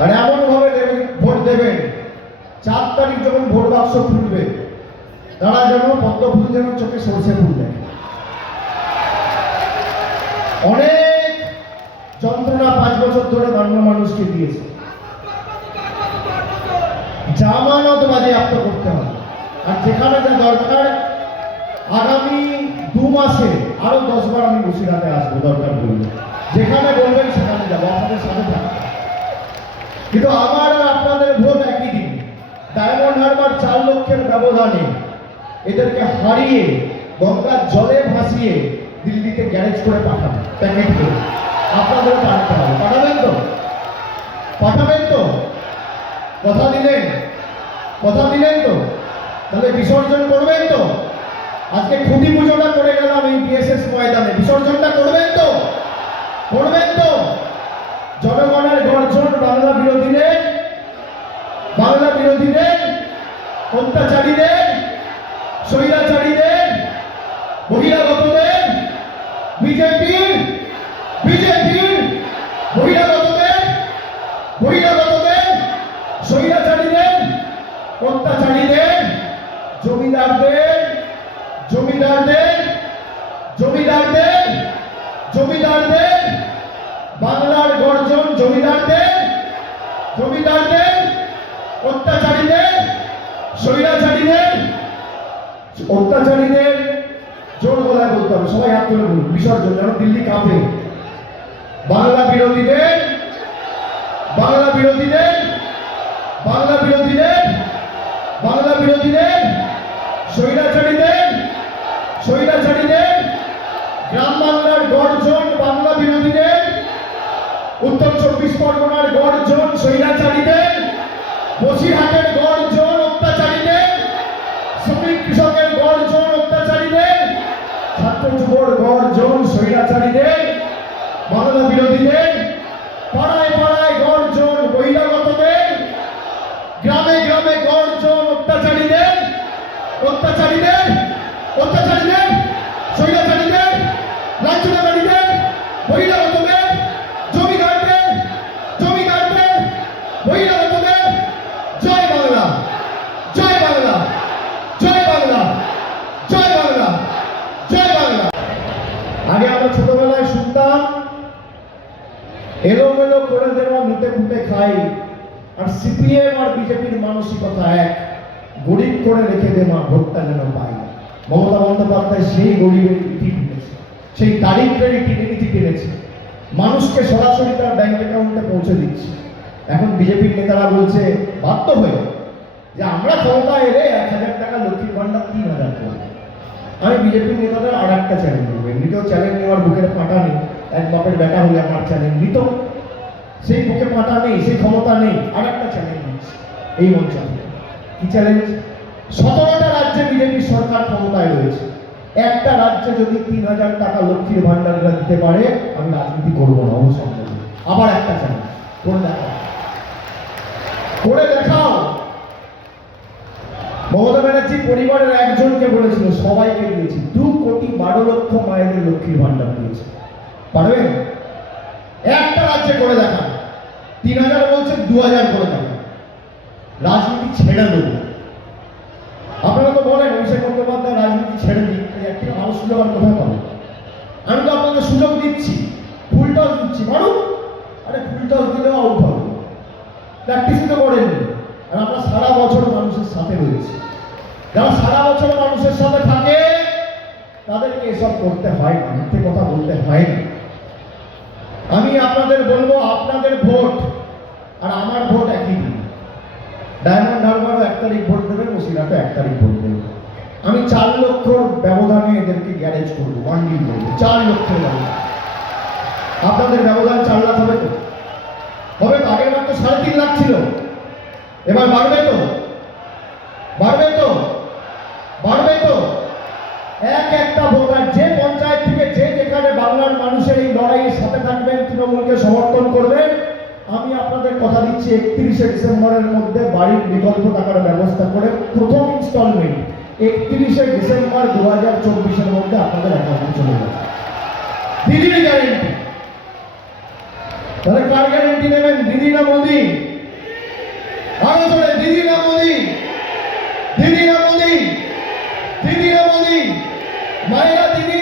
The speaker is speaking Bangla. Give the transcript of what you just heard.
আর এমন ভাবে ভোট দেবেন 4 তারিখ যখন ভোট বাক্স খুলবে তারা যেন পদ্ম ফুল যেন চোখে সরষে ফুল দেয়। অনেক যন্ত্রণা 5 বছর ধরে বাংলা মানুষকে দিয়েছে, জামানত বাজেয়াপ্ত করতে হবে। আর যেখানে যা দরকার আগামী 2 মাসে আরো 10 বার আমি বসিরহাটে আসবো, দরকার পড়লে যেখানে বলবেন সেখানে যাবো, আপনাদের সাথে থাকবো। কিন্তু আমার আর আপনাদের ভোট একই দিন। ডায়মন্ড হারবার 4 লক্ষের ব্যবধানে এদেরকে হারিয়ে গঙ্গার জলে ভাসিয়ে দিল্লিতে গ্যারেজ করে পাঠাবো, প্যাকেট করে। আপনাদেরও পাঠাতে হবে, পাঠাবেন তো? পাঠাবেন তো? কথা দিলেন? কথা দিলেন তো? তাহলে বিসর্জন করবেন তো? আজকে খুঁটি পুজোটা করে গেলাম এই বিএসএস ময়দানে, বিসর্জনটা করবেন তো? করবেন তো? জনগণের গর্জন বাংলা বিরোধীদের, বাংলা বিরোধীদের, অত্যাচারীদের, স্বৈরাচারীদের, বহিরাগতদের, বিজেপির বহিরাগতদের, স্বৈরাচারীদের, অত্যাচারীদের, জমিদারদের, বাংলার গর্জন জমিদারদের, অত্যাচারীদের, স্বৈরাচারীদের, অত্যাচারীদের জোর গলায় বলতে হবে, সবাই হাত তুলে বলুন বিসর্জন, যেন দিল্লি কাঁপে। বাংলা বিরোধীদের, স্বৈরাচারীদের, গ্রাম বাংলার গর্জন বাংলা বিরোধীদের, উত্তর 24 পরগনার গর্জন স্বৈরাচারীদের, বসিরহাটের গর্জন অত্যাচারীদের, শ্রমিক কৃষকের গর্জন অত্যাচারীদের, ছাত্র যুবর গর্জন স্বৈরাচারীদের, বাংলা বিরোধীদের, পাড়ায় পাড়ায় গর্জন বহিরাগতদের, গ্রামে গ্রামে গর্জন অত্যাচারীদের, স্বৈরাচারীদের, লাঞ্ছনাকারীদের, বহিরাগতদের, জমিদারদের, বহিরাগতদের। জয় বাংলা, জয় বাংলা, জয় বাংলা, জয় বাংলা, জয় বাংলা। আগে আমরা ছোটবেলায় শুনতাম এলোমেলো করে দেওয়া লুটে ফুটে খাই, আর সিপিএম আর বিজেপির মানসিকতা এক, গরিব করে রেখে দে মা, ভোটটা যেন পাই। মমতা বন্দ্যোপাধ্যায় সেই গরিবের ইতি টেনেছে, সেই দারিদ্রের ইতি টেনেছে, মানুষকে সরাসরি তার ব্যাংক অ্যাকাউন্টে পৌঁছে দিচ্ছে। এখন বিজেপির নেতারা বলছে বাধ্য হয়ে যে আমরা ক্ষমতা এলে 1000 টাকা লক্ষ্মীর ভান্ডার 3000 করবো। আমি বিজেপির নেতাদের আর একটা চ্যালেঞ্জ দেবো, এমনিতেও চ্যালেঞ্জ নেওয়ার বুকের পাটা নেই, এক বাপের বেটা হলে আমার চ্যালেঞ্জ নিত, সেই বুকে পাটা নেই, সেই ক্ষমতা নেই, আর একটা চ্যালেঞ্জ নিচ্ছে এই মঞ্চ। কি চ্যালেঞ্জ? 17টা রাজ্যে বিজেপির সরকার ক্ষমতায় রয়েছে, একটা রাজ্যে যদি 3000 টাকা লক্ষ্মীর ভান্ডাররা দিতে পারে আমি রাজনীতি করবো না, অবসর নেব। আবার একটা চ্যালেঞ্জ করে দেখাও, করে দেখাও। মমতা ব্যানার্জি পরিবারের একজনকে বলেছিল, সবাইকে দিয়েছি, 2,12,00,000 মায়েদের লক্ষ্মীর ভান্ডার দিয়েছে। পারবেন? একটা রাজ্যে করে দেখা। 3000 বলছে, 2000 করে দেখা। রাজনীতি ছেড়ে দেব। আপনারা তো বলেন অভিষেক বন্দ্যোপাধ্যায় রাজনীতি ছেড়ে দিন, একটি ভালো সুযোগ আর কোথায় পাবো? আমি তো আপনাদের সুযোগ দিচ্ছি, ফুল টস দিচ্ছি, মারুন। আরে ফুল টস দিলেও আউট হবে, প্র্যাকটিসই তো করেননি। আর আমরা সারা বছর মানুষের সাথে রয়েছি, যারা সারা বছর মানুষের সাথে থাকে তাদেরকে এসব করতে হয় না, মিথ্যে কথা বলতে হয় না। আমি আপনাদের বলবো, আপনাদের ভোট আর আমার ভোট একই দিন। ডায়মন্ড হারবারও 1 তারিখ ভোট দেবেন, বসিরহাটও 1 তারিখ ভোট দেবেন। আমি 4 লক্ষ ব্যবধানে এদেরকে গ্যারেজ করবো, 1 ডিল করবো, 4 লক্ষের ব্যবধান। আপনাদের ব্যবধান 4 লাখ হবে তো? হবে তো? আগের বার তো 3.5 লাখ ছিল, এবার বাড়বে তো? বাড়বে তো? বাড়বে তো? একটা ভোটার যে পঞ্চায়েত থেকে যে যেখানে বাংলার মানুষের এই লড়াইয়ের সাথে থাকবেন, তৃণমূলকে সমর্থন করবেন, আমি আপনাদের কথা দিচ্ছি 31শে ডিসেম্বরের মধ্যে বাড়ির বিকল্প টাকার ব্যবস্থা করে প্রথম ইনস্টলমেন্ট 31শে ডিসেম্বর 2024-এর মধ্যে আপনাদের অ্যাকাউন্টে চলে যাবে। দিদির গ্যারেন্টি। তাহলে কার গ্যারেন্টি নেবেন, দিদি না মোদি? আরো জোরে, দিদি না মোদি? দিদি না মোদি? দিদি না মোদি? মায়েরা দিদি